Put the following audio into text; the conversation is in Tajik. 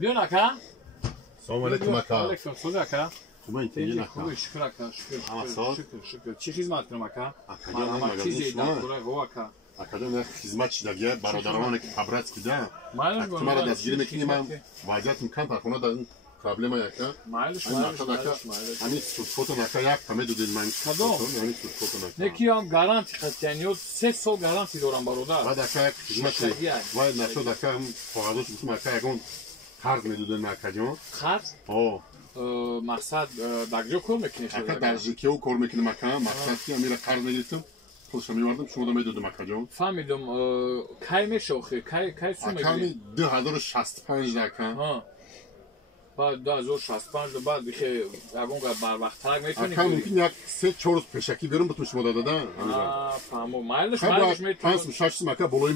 بیان اکا سلام علیکم اکا. علیکم سلام اکا خوبه این تیمی نکا. خوبه شکر اکا شکر شکر چی خدمت کنم اکا اکا من چیزی دارم گو اکا اکا جان خدمت شدگی برادران که خبرت کردم مایلش اکا مرا دستگیر میکنی من وضعیتم کم پرخونه دارم پرابلم اکا مایلش همین سوت نکا یک کمی دو دل من کدوم همین سوت نکا نکیام گارانتی خدمتی 3 سال گارانتی دارم برادر بعد اکا خدمت وای نشد اکا فقادش بتونم اکا یکون قرض میدودن اکا جان قرض مقصد دکجو کار میکنی اکا درجه و کار میکنم اکا مقصد که امیره قرض میگرفتم پولش میوردم شما میدادم اکا جان فهمیدم کی میشوخی کی سو میگیری اکا 2065 اکا بعد 2065 بعد که اون بر وقت ترک میتونی اکا ممکن یک 3-4 روز پیشکی برم بتون شما دادن فهمو مایلش میتونم 5-6 اکا بلوی